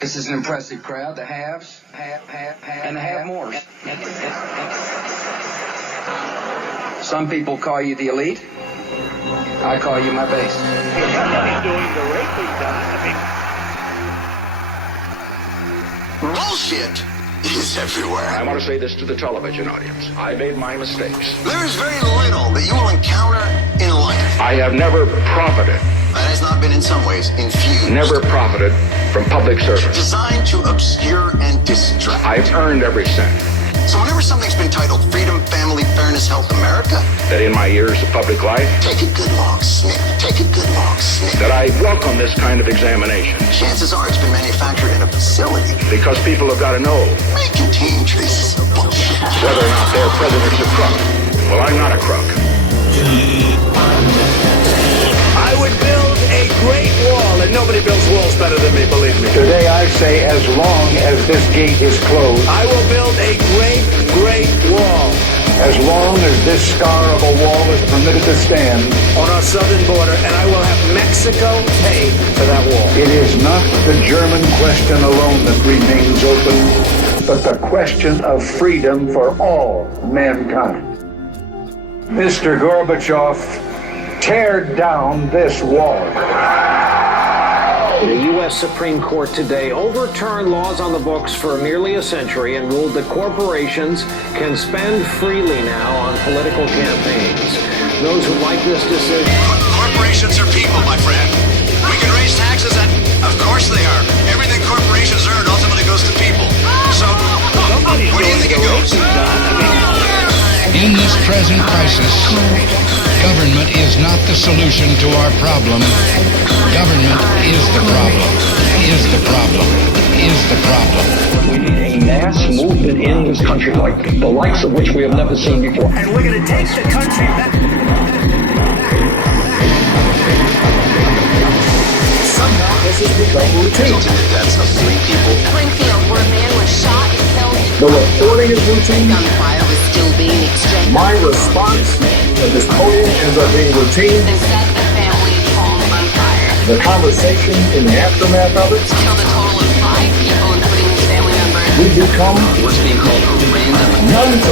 This is an impressive crowd, the haves, and the have-mores. Some people call you the elite. I call you my base. Somebody's doing the raping, Don. Bullshit is everywhere. I want to say this to the television audience. I made my mistakes. There is very little that you will encounter in life I have never profited, that has not been in some ways infused. never profited from public service. Designed to obscure and distract. I've earned every cent. So whenever something's been titled Freedom, Family, Fairness, Health, America, That in my years of public life, take a good long sniff. Take a good long sniff. that I welcome this kind of examination. Chances are it's been manufactured in a facility. Because people have got to know May contain traces of bullshit. whether or not their president's a crook. Well, I'm not a crook. I would build a great wall, and nobody builds walls better than me, believe me. Today I say, as long as this gate is closed, I will build a great, great wall as long as this scar of a wall is permitted to stand, on our southern border, and I will have Mexico pay for that wall. it is not the German question alone that remains open, but the question of freedom for all mankind. Mr. Gorbachev, tear down this wall. The U.S. Supreme Court today overturned laws on the books for nearly a century and ruled that corporations can spend freely now on political campaigns. Those who like this decision... Corporations are people, my friend. We can raise taxes, and of course they are. Everything corporations earn ultimately goes to people. So, Somebody's where do you doing think it the goes? raping, Don. In this present crisis, government is not the solution to our problem. Government is the problem. Is the problem. Is the problem. We need a mass movement in this country like the likes of which we have never seen before. And we're going to take the country back. Somehow this has become routine. Resulting in the deaths of 3 people. Springfield, where a man was shot and killed. The reporting is routine. Gunfire was still being exchanged. My response at this podium ends up being routine. And set the family's home on fire. The conversation in the aftermath of it, Killed a total of 5 people, including his family members. we become What's being called a random nuns.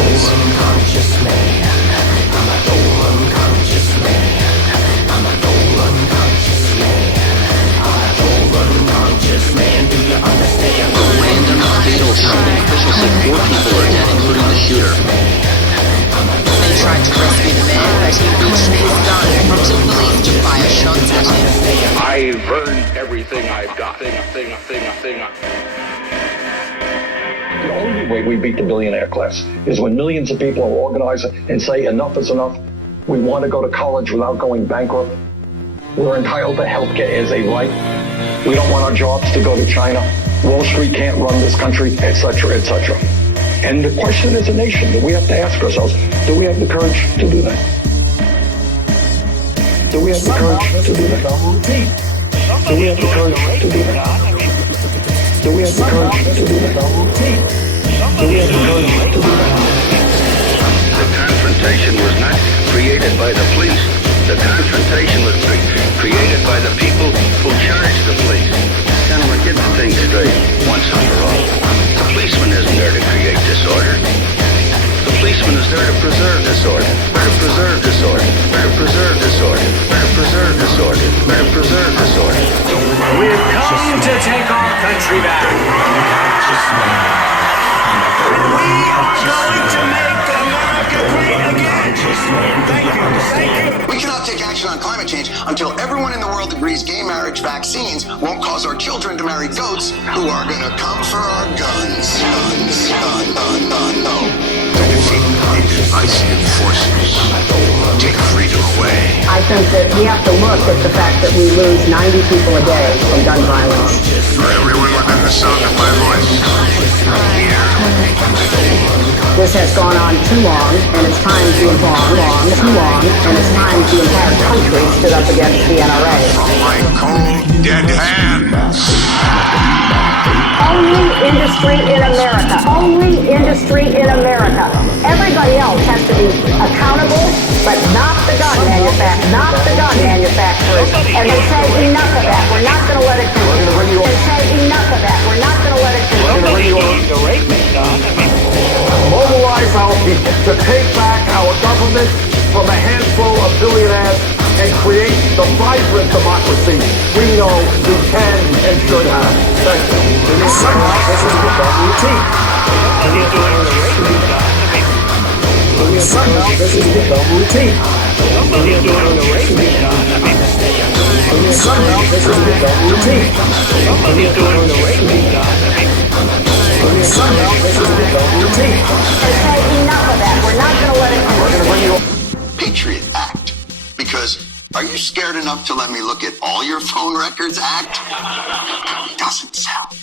random fatal shooting. Officials say 4 people are dead, including the shooter. They tried to rescue the man, but he reached for his gun until police took fire shots at him. I've earned everything I've got. The only way we beat the billionaire class is when millions of people are organized and say enough is enough. We want to go to college without going bankrupt. We're entitled to health care as a right. We don't want our jobs to go to China. Wall Street can't run this country, etc., etc. And the question as a nation that we have to ask ourselves, do we have the courage to do that? Do we have the courage to do that? Do we have the courage to do that? Do we have the courage to do that? Do we have the courage to do that? The confrontation was not created by the police. The confrontation was created by the people who charged the police. Gentlemen, get the thing straight once and for all. The policeman isn't there to create disorder. The policeman is there to preserve disorder. There to preserve disorder. There to preserve disorder. There to preserve disorder. There to preserve disorder. We've come to take our country back. And we are going to make America great again. Thank you. We cannot take action on climate change until everyone in the world agrees gay marriage vaccines won't cause our children to marry goats who are gonna come for our guns. When you feel divisive forces take freedom away. I think that we have to look at the fact that we lose 90 people a day from gun violence. For everyone within the sound of my voice, here. This has gone on too long, and it's time to move on. Too long, and it's time the entire country stood up against the NRA. From my cold, dead hands. Only industry in America. Only industry in America. Everybody else has to be accountable, but not the gun manufacturers. Not the gun manufacturers. And they say enough of that. We're not going to let it continue. They say enough of that. We're not to take back our government from a handful of billionaires and create the vibrant democracy we know we can and should have. Thank you. Somehow this has become routine. Somehow this has become routine. Somehow this has become routine. Somehow this has become routine. Okay, enough of that. We're not going to let it continue. Patriot Act. Because are you scared enough to let me look at all your phone records, Act? Doesn't sound.